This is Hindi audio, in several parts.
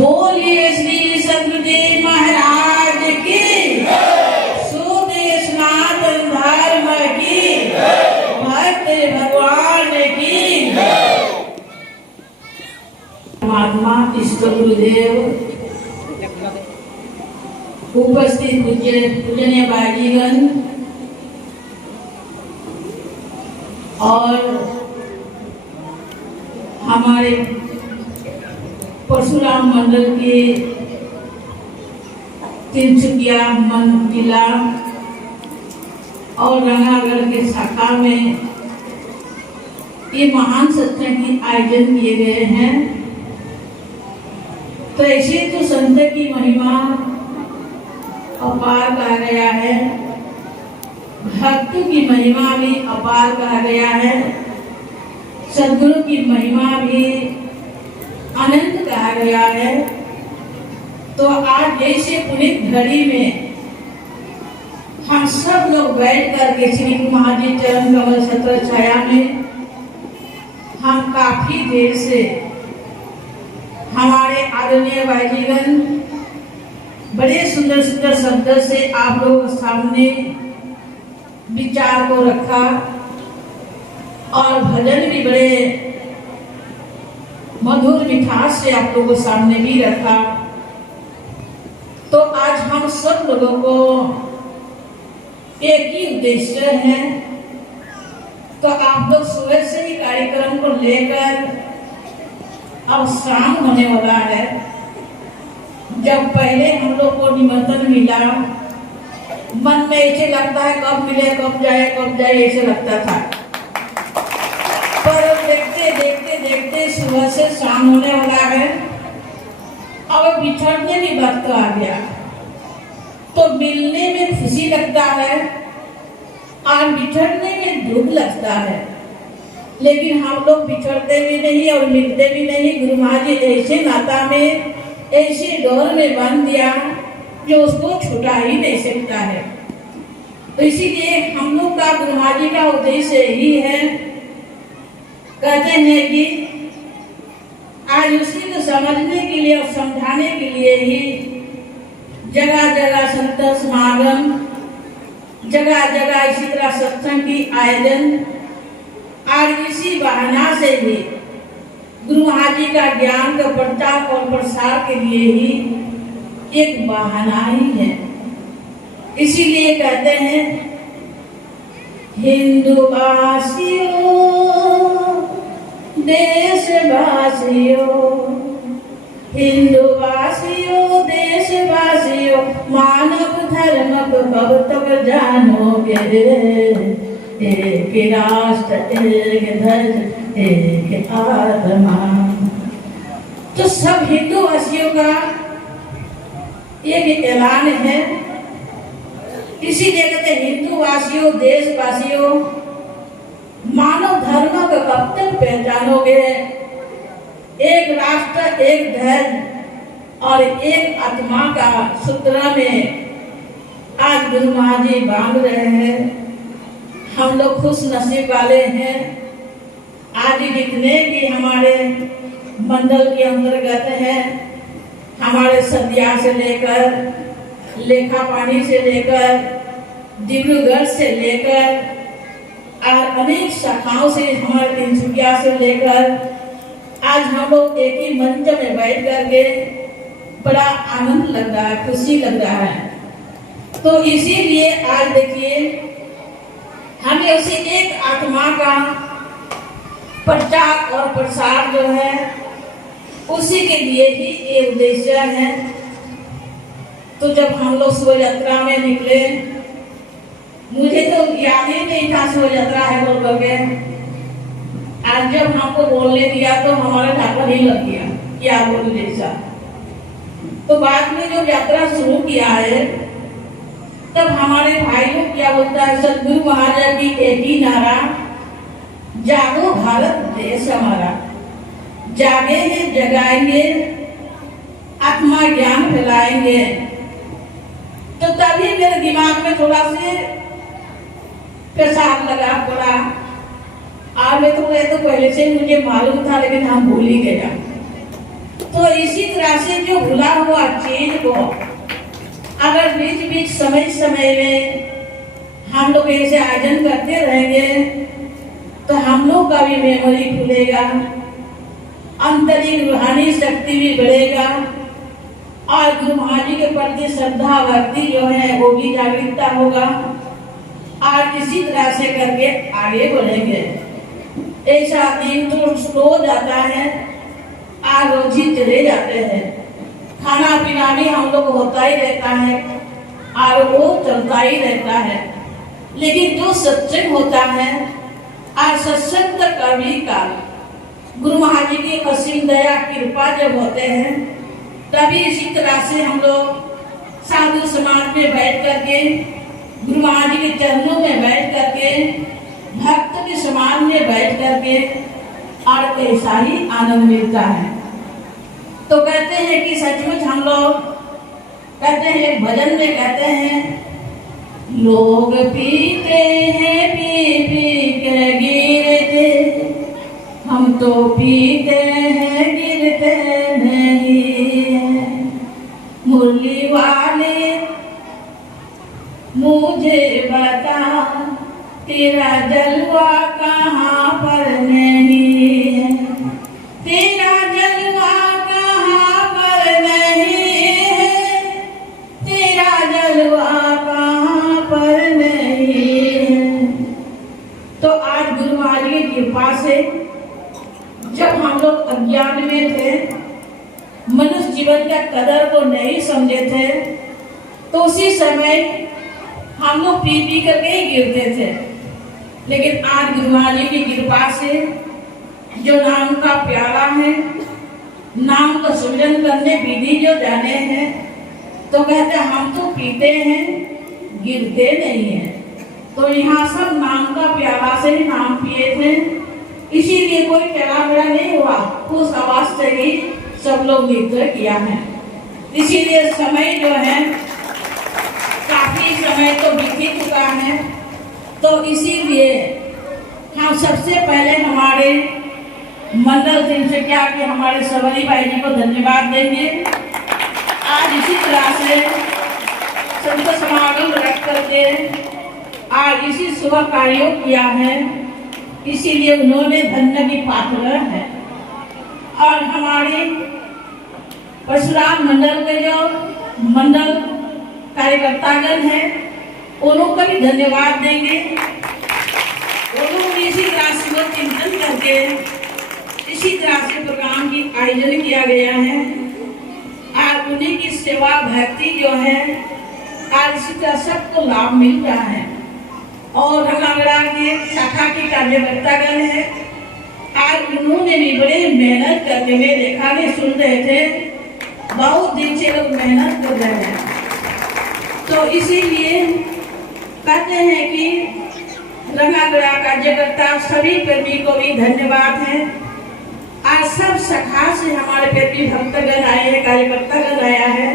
बोलिए श्री सतगुरुदेव महाराज की, सुदेशनाथ धर्म की, भक्त भगवान की। महात्मा इष्ट गुरुदेव, उपस्थित पूजनीय बाजीगण और हमारे परशुराम मंडल के तिनसुकिया जिला और रंगागढ़ के शाखा में ये महान सत्संग की आयोजन किए गए हैं। तो ऐसे तो संत की महिमा अपार कहा गया है, भक्त की महिमा भी अपार कहा गया है, सद्गुरु की महिमा भी अनंत कहा गया है। तो आज जैसे पुनीत घड़ी में हम सब लोग बैठ करके श्री गुरु महाराज जी चरण कमल छत्र छाया में हम काफी देर से हमारे आदरणीय भाईजीगण बड़े सुंदर सुंदर शब्द से आप लोगों के सामने विचार को रखा और भजन भी बड़े मधुर मिठास से आप लोगों के सामने भी रखा। तो आज हम सब लोगों को एक ही उद्देश्य है। तो आप लोग सुबह से ही कार्यक्रम को लेकर अब शाम होने वाला है। जब पहले हम लोग को निमंत्रण मिला, मन में ऐसे लगता है कब मिले कब जाए ऐसे लगता था। पर देखते देखते देखते सुबह से शाम होने वाला है। अब बिछड़ने भी वक्त आ गया। तो मिलने में खुशी लगता है और बिछड़ने में दुख लगता है। लेकिन हम लोग बिछड़ते भी नहीं और मिलते भी नहीं। गुरु महाराज जी ऐसे नाता में ऐसे डोर में बांध दिया जो उसको छुटा ही नहीं सकता है। तो इसीलिए हम लोग का गुरु महाराज जी का उद्देश्य यही है, कहते हैं कि आज उसी को समझने के लिए और समझाने के लिए ही जगह जगह संत समागम, जगह जगह इसी तरह सत्संग की आयोजन, आज इसी बहाना से ही गुरु महाराज जी का ज्ञान का प्रचार और प्रसार के लिए ही एक बहाना ही है। इसीलिए कहते हैं हिंदुवासियों देशवासियों, हिंदुवासियों देशवासियों, मानव धर्म को कब तक जानोगे। एक राष्ट्र एक धर्म एक आत्मा। तो सब हिंदुवासियों का एक ऐलान है। इसीलिए कहते हैं हिंदुवासियों देशवासियों, मानव धर्म को कब तक पहचानोगे। एक राष्ट्र एक धर्म और एक आत्मा का सूत्र में आज गुरु महाराज जी बांध रहे हैं। हम लोग खुश नसीब वाले हैं। आज जितने भी हमारे मंडल के अंतर्गत हैं, हमारे सदिया से लेकर लेखापानी से लेकर डिब्रूगढ़ से लेकर और अनेक शाखाओं से हमारे तिनसुकिया से लेकर आज हम लोग एक ही मंच में बैठ करके बड़ा आनंद लग रहा है, खुशी लग रहा है। तो इसीलिए आज देखिए हमें उसी एक आत्मा का प्रचार और प्रसार जो है उसी के लिए ही ये उद्देश्य है। तो जब हम लोग शोभा यात्रा में निकले, मुझे तो याद ही नहीं था शोभा यात्रा है बोल करके। आज जब हमको बोलने दिया तो हमारा ढाका नहीं लग गया क्या बोलूं जैसा। तो बाद में जब यात्रा शुरू किया है तब हमारे भाई लोग क्या बोलता है, सदगुरु महाराज की एक ही नारा, जागो भारत देश हमारा। जागे हैं जगाएंगे, आत्मा ज्ञान फैलाएंगे। तो तभी मेरे दिमाग में थोड़ा से प्रसाद लगा पड़ा। और मैं तो पहले से मुझे मालूम था, लेकिन हम भूल ही गया। तो इसी तरह से जो भुला हुआ चीज को अगर बीच बीच समय समय में हम लोग ऐसे आयोजन करते रहेंगे तो हम लोग का भी मेमोरी खुलेगा, आंतरिक रूहानी शक्ति भी बढ़ेगा और गुरु महाराज जी के प्रति श्रद्धा भक्ति जो है वो भी जागरूकता होगा और इसी तरह से करके आगे बढ़ेंगे। ऐसा दिन तो स्लो जाता है और रोज ही चले जाते हैं, खाना पीना भी हम लोग होता ही रहता है और वो चलता ही रहता है, लेकिन जो सत्संग होता है और सत्संग कभी का गुरु महाराज जी की असीम दया कृपा जब होते हैं तभी इसी तरह से हम लोग साधु समाज में बैठ करके गुरु महाराज जी के चरणों में बैठ करके भक्त के समाज में बैठ करके और ऐसा ही आनंद मिलता है। तो कहते हैं कि सचमुच हम लोग कहते हैं, एक भजन में कहते हैं, लोग पीते हैं पी पी के गिरते, हम तो पीते हैं गिरते नहीं है। मुरली वाले मुझे बता तेरा जलवा कहाँ पर नहीं है, तेरा जलवा कहाँ पर नहीं है, तेरा जलवा कहाँ पर नहीं है। तो आज गुरु महाराज की कृपा से जब हम लोग अज्ञान में थे, मनुष्य जीवन का कदर को नहीं समझे थे, तो उसी समय हम लोग पी पी करके ही गिरते थे। लेकिन आज गुरु महाराज जी की कृपा से जो नाम का प्यारा है, नाम का सुमिरन करने विधि जो जाने हैं, तो कहते हैं हम तो पीते हैं गिरते नहीं हैं। तो यहाँ सब नाम का प्यारा से ही नाम पिए थे, इसीलिए कोई टेढ़ा मेढ़ा नहीं हुआ, उस आवाज से ही सब लोग नृत्य किया है। इसीलिए समय जो है काफी समय तो बीत ही चुका है, तो इसीलिए हम सबसे पहले हमारे मंडल दिन से क्या कि हमारे सवरी भाई जी को धन्यवाद देंगे। आज इसी तरह से संत समागम रख करके आज इसी शुभ कार्यों किया है, इसीलिए उन्होंने धन्य की पात्र है। और हमारे परशुराम मंडल के जो मंडल कार्यकर्तागण है उनको का भी धन्यवाद देंगे। उन्होंने इसी तरह से चिंतन करके इसी तरह से प्रोग्राम की आयोजन किया गया है और उन्हीं की सेवा भक्ति जो है आज इसी तरह सबको लाभ मिल रहा है। और रंगागड़ा के शाखा की कार्यकर्तागण है, आज उन्होंने भी बड़े मेहनत करके, मैं देखा नहीं सुन रहे थे, बहुत दिन से लोग मेहनत कर रहे हैं। तो इसीलिए कहते हैं कि रंगागड़ा कार्यकर्ता सभी प्रेमी को भी धन्यवाद है। आज सब शाखा से हमारे प्रेमी भक्तगण आए हैं, कार्यकर्तागण आया है,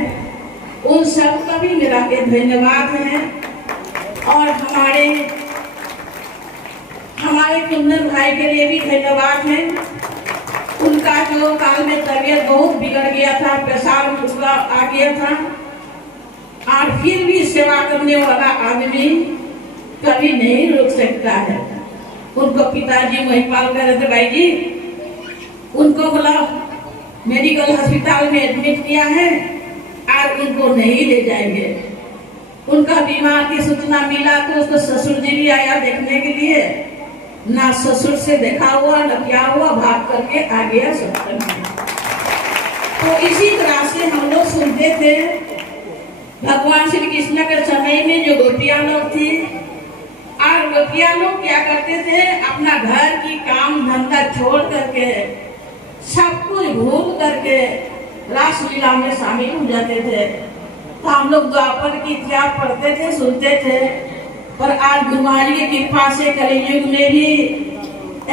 उन सब का भी मेरा धन्यवाद है। और हमारे कुंदन भाई के लिए भी धन्यवाद है। उनका जो काल में तबीयत बहुत बिगड़ गया था, पेशाब उसका आ गया था, और फिर भी सेवा करने वाला आदमी कभी नहीं रुक सकता है। उनको पिताजी महिपाल कर रहे थे भाई जी, उनको बोला मेडिकल अस्पताल में एडमिट किया है और उनको नहीं ले जाएंगे। उनका बीमार की सूचना मिला तो उसको ससुर जी भी आया देखने के लिए, ना ससुर से देखा हुआ न क्या हुआ, भाग करके आ गया सत्संग में। तो इसी तरह से हम लोग सुनते थे भगवान श्री कृष्ण के समय में जो गोपियां लोग थी, और गोपियां लोग क्या करते थे, अपना घर की काम धंधा छोड़ करके सब कुछ भूल करके रासलीला में शामिल हो जाते थे। तो हम लोग द्वापर की इतिहास पढ़ते थे, सुनते थे, पर आज गुरु महाराज की कृपा से कलयुग में भी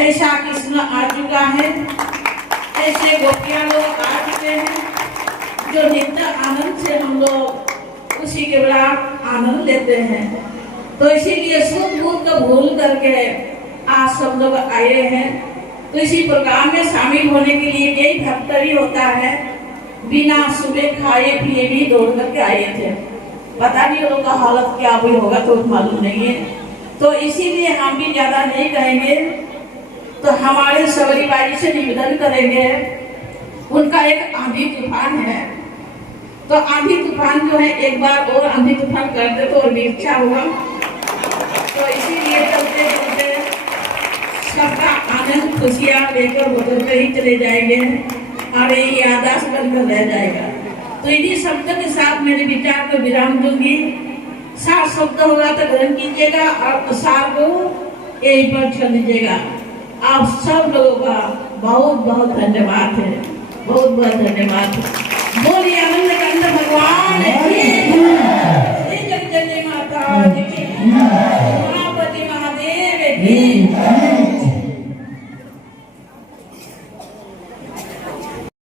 ऐसा कृष्ण आ चुका है, ऐसे गोपियां लोग आ चुके हैं जो नित्य आनंद से हम लोग उसी के बड़ा आनंद लेते हैं। तो इसीलिए सुख दुख को भूल करके आज सब लोग आए हैं। तो इसी प्रोग्राम में शामिल होने के लिए यही भक्तरी होता है बिना सुबह खाए पिए भी दौड़ करके आए थे। पता नहीं उनका हालत क्या हुई होगा तो मालूम नहीं है। तो इसीलिए हम भी ज्यादा नहीं कहेंगे, तो हमारे सवरी बाई से निवेदन करेंगे। उनका एक आंधी तूफान है, तो आंधी तूफान जो है एक बार और आंधी तूफान कर दे तो और भी अच्छा होगा। तो इसीलिए चलते चलते सबका आनंद खुशियाँ लेकर बदलते ही चले जाएंगे और ये याददाश्त बनकर रह जाएगा। तो इन्हीं शब्दों के साथ मेरे विचार को विराम दूंगी। 7 शब्द होगा तो ग्रहण कीजिएगा और सार को यहीं पर छोड़ दीजिएगा। आप सब लोगों का बहुत बहुत धन्यवाद है, बहुत बहुत धन्यवाद। बोलिए आनंद कंद भगवान की जय जय माता की, उमापति महादेव की।